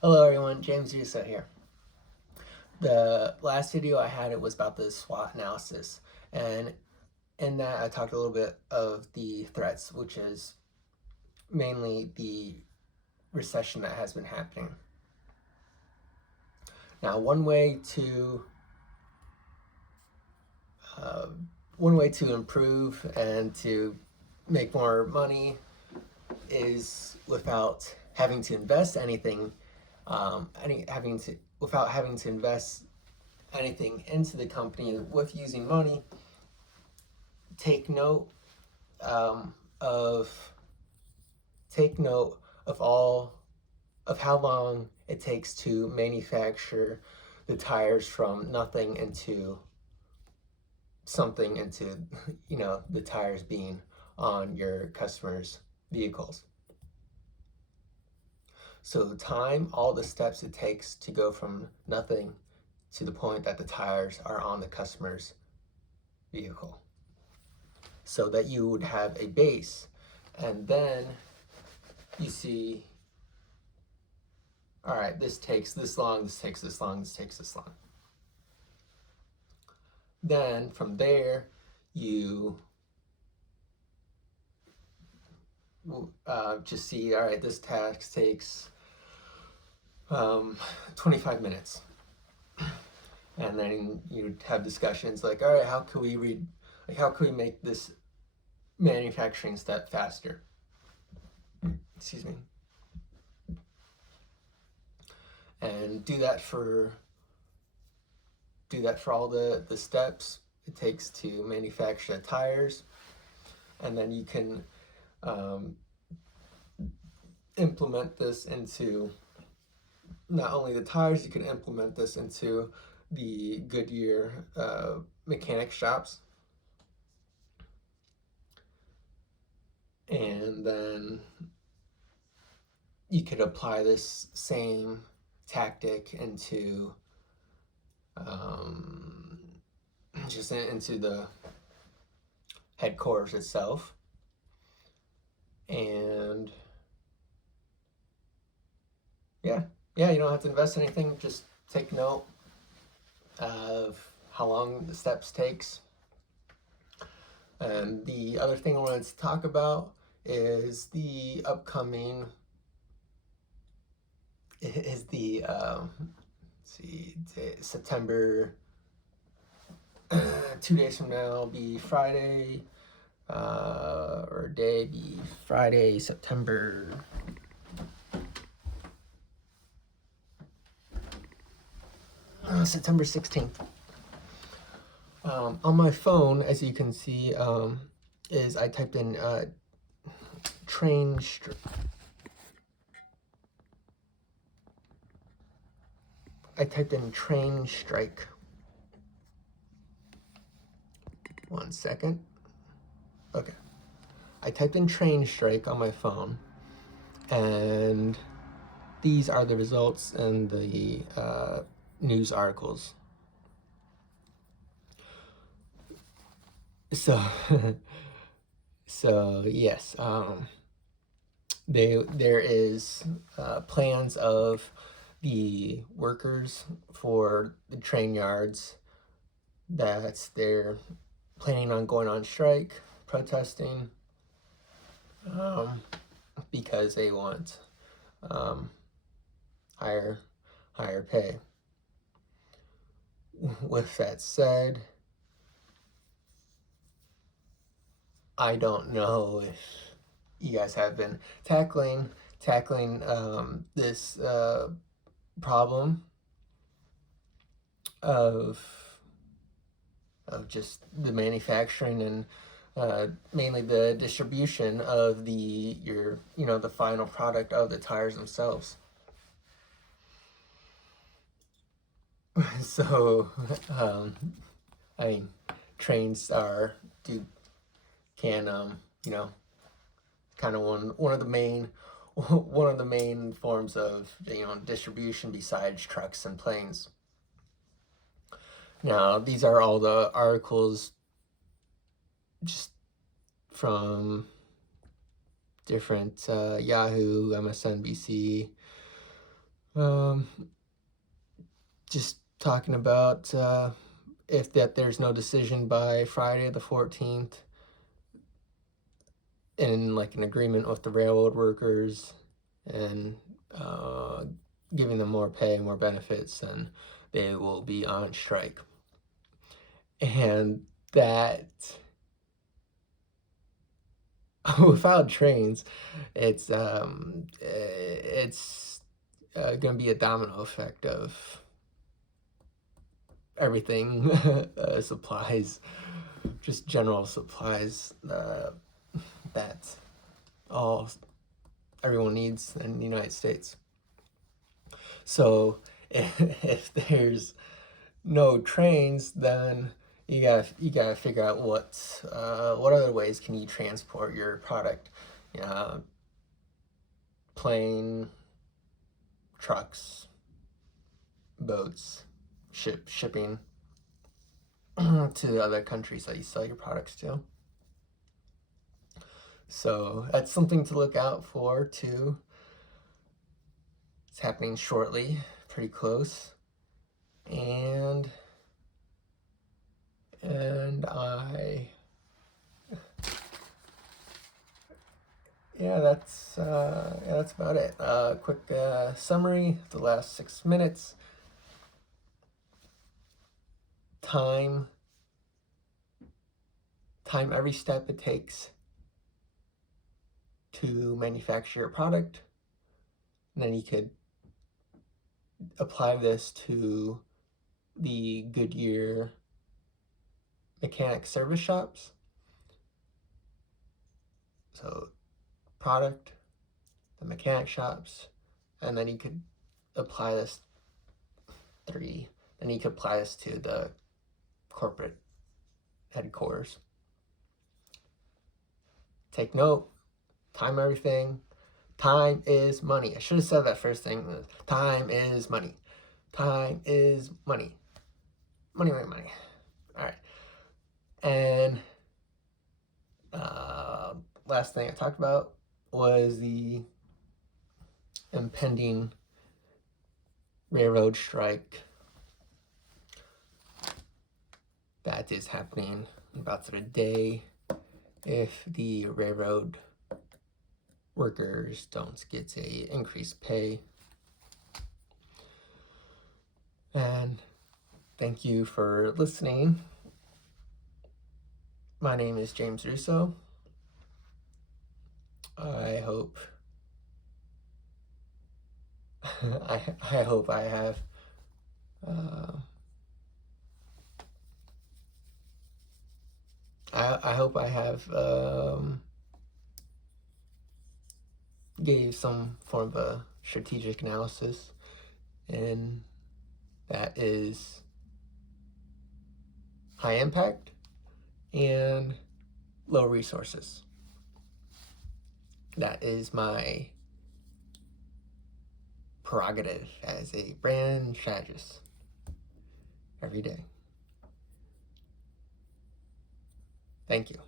Hello everyone, James Russo here. The last video I had, it was about the SWOT analysis, and in that I talked a little bit of the threats, which is mainly the recession that has been happening. Now, one way to improve and to make more money is without having to invest anything, without having to invest anything into the company with using money. Take note um, of all of how long it takes to manufacture the tires from nothing into something, into the tires being on your customers' vehicles. So time, all the steps it takes to go from nothing to the point that the tires are on the customer's vehicle, so that you would have a base, and then you see, all right, this takes this long, this takes this long, this takes this long. Then from there, you just see, all right, this task takes 25 minutes. And then you have discussions like, all right, how can we make this manufacturing step faster? Excuse me. And do that for all the steps it takes to manufacture the tires, and then you can implement this into not only the tires, you can implement this into the Goodyear mechanic shops. And then you could apply this same tactic into just into the headquarters itself. And yeah, you don't have to invest anything. Just take note of how long the steps takes. And the other thing I wanted to talk about is the upcoming September. 2 days from now will be Friday, or day be Friday, September 16th. On my phone, as you can see, is I typed in train strike. One second. Okay. I typed in train strike on my phone, and these are the results in the news articles. So, yes, there is plans of the workers for the train yards that they're planning on going on strike, protesting, because they want higher pay. With that said, I don't know if you guys have been tackling this problem of just the manufacturing and mainly the distribution of the final product of the tires themselves. So, I mean, trains can kind of one of the main forms of distribution besides trucks and planes. Now, these are all the articles just from different Yahoo, MSNBC, Just talking about if there's no decision by Friday the 14th in like an agreement with the railroad workers and giving them more pay, more benefits, then they will be on strike. And that without trains, it's going to be a domino effect of everything, supplies, just general supplies that everyone needs in the United States. So if there's no trains, then you gotta figure out what other ways can you transport your product. Plane, trucks, boats, shipping to the other countries that you sell your products to. So that's something to look out for too. It's happening shortly, pretty close. And that's about it. Quick summary of the last 6 minutes. Time every step it takes to manufacture your product. And then you could apply this to the Goodyear mechanic service shops. So product, the mechanic shops, and then you could apply this to the corporate headquarters. Take note, time everything. Time is money. I should have said that first thing. Time is money. Time is money. Money, money, money. All right. And last thing I talked about was the impending railroad strike that is happening in about a day if the railroad workers don't get a increased pay. And thank you for listening. My name is James Russo. I hope I hope I have I hope I have gave some form of a strategic analysis, and that is high impact and low resources. That is my prerogative as a brand strategist every day. Thank you.